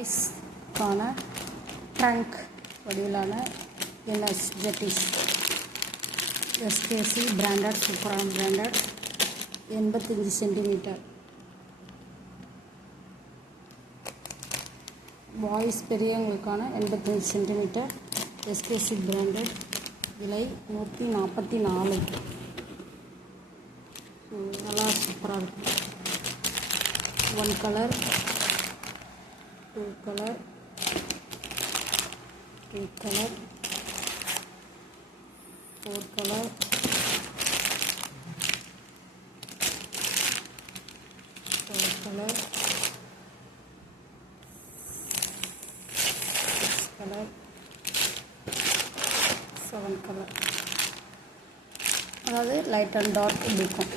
பாய்ஸ்க்கான trunk வடிவிலான NS ஜெட்டிஸ் SKC branded, சூப்பரான பிராண்டட், 85 சென்டிமீட்டர். பாய்ஸ் பெரியவங்களுக்கான 85 சென்டிமீட்டர் எஸ்கேசி பிராண்டட். விலை 144. நல்லா சூப்பராக இருக்கும். 1 colour, 2 colour, 3 colour, 4 colour, 5 colour, 6 colour, 7 colour. அதாவது லைட் அண்ட் டார்க் இருக்கும்.